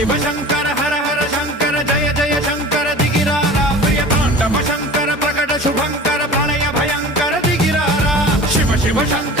शिव शंकर हर हर शंकर जय जय शंकर दिगिरारा प्रिय तांडव शंकर प्रकट शुभंकर प्रलय भयंकर दिगिरारा शिव शिव शंकर